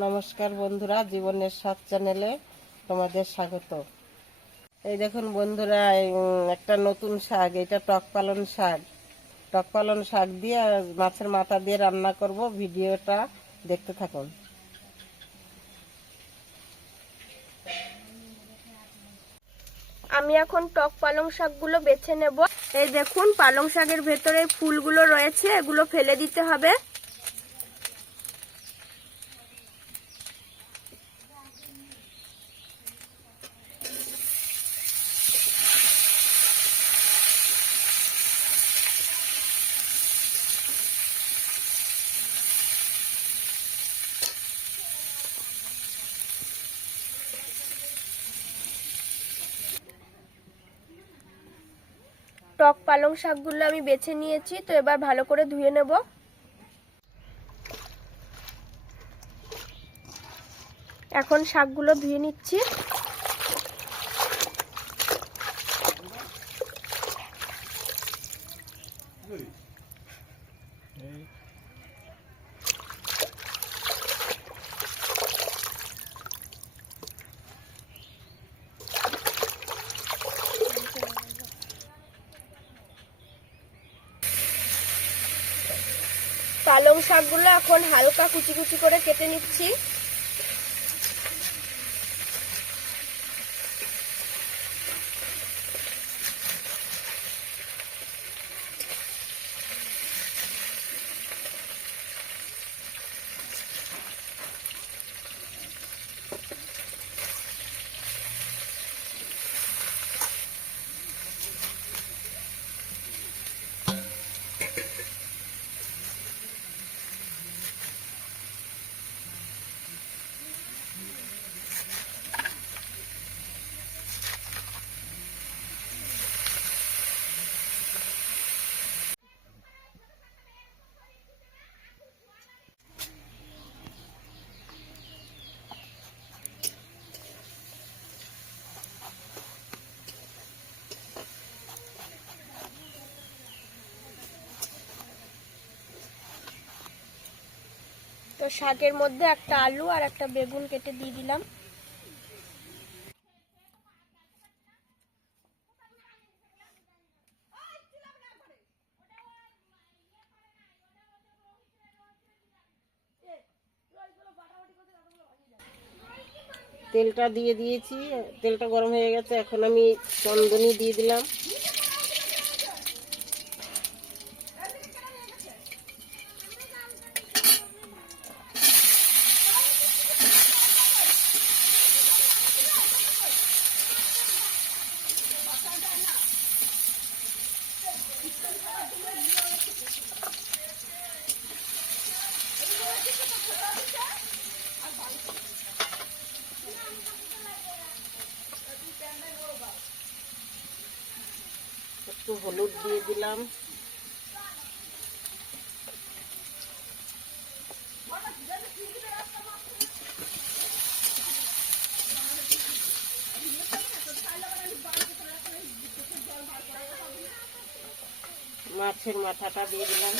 নমস্কার বন্ধুরা, জীবনের সাত চ্যানেলে তোমাদের স্বাগত। এই দেখুন বন্ধুরা একটা নতুন শাক, এটা টক পালন শাক। টক পালন শাক দিয়ে মাছের মাথা দিয়ে রান্না করব, ভিডিওটা দেখতে থাকুন। আমি এখন টক পালং শাকগুলো বেছে নেব। এই দেখুন, পালং শাকের ভেতরে ফুলগুলো রয়েছে, এগুলো ফেলে দিতে হবে। টক পালং শাকগুলো আমি বেছে নিয়েছি, তো এবার ভালো করে ধুয়ে নেব। এখন শাকগুলো ধুয়ে নিচ্ছি। পালং শাকগুলো এখন হালকা কুচি কুচি করে কেটে নিচ্ছি। তো শাকের মধ্যে একটা আলু আর একটা বেগুন কেটে দিয়ে দিলাম। তেলটা দিয়ে দিয়েছি। তেলটা গরম হয়ে গেছে, এখন আমি চন্দনি দিয়ে দিলাম। একটু হলুদ দিয়ে দিলাম। মাছের মাথাটা দিয়ে দিলাম।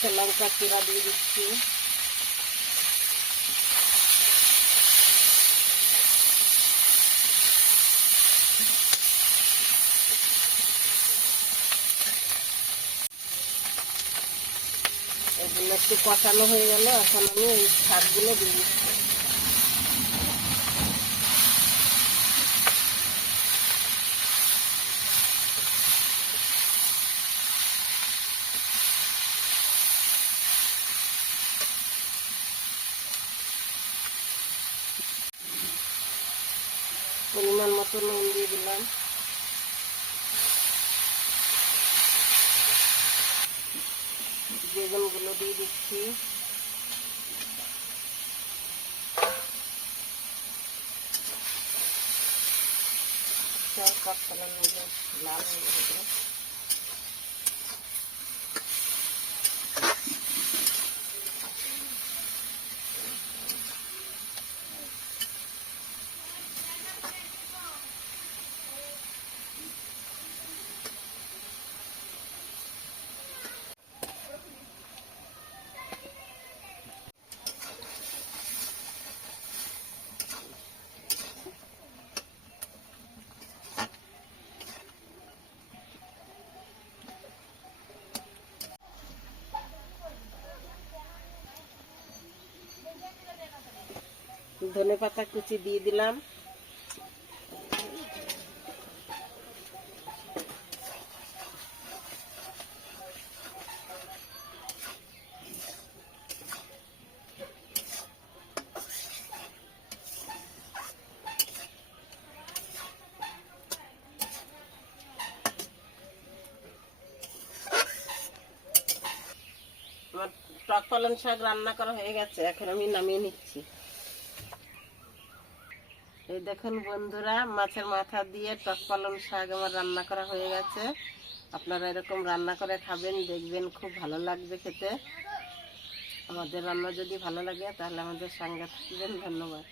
কাঁচা লঙ্কা চিরা দিয়ে দিচ্ছি। এগুলো একটু কষানো হয়ে গেল, এখন আমি এই শাকগুলো দিয়ে দিচ্ছি। মতো নুন দিয়ে দিলাম। বেগুনগুলো দিয়ে দিচ্ছি। টক লাল হয়ে গেছে ধনে পাতা কুচি দিয়ে দিলাম। টক পালন শাক রান্না করা হয়ে গেছে, এখন আমি নামিয়ে নিচ্ছি। এই দেখুন বন্ধুরা, মাছের মাথা দিয়ে টক পালন শাক আমার রান্না করা হয়ে গেছে। আপনারা এরকম রান্না করে খাবেন, দেখবেন খুব ভালো লাগবে খেতে। আমাদের রান্না যদি ভালো লাগে, তাহলে আমাদের সঙ্গে থাকবেন। ধন্যবাদ।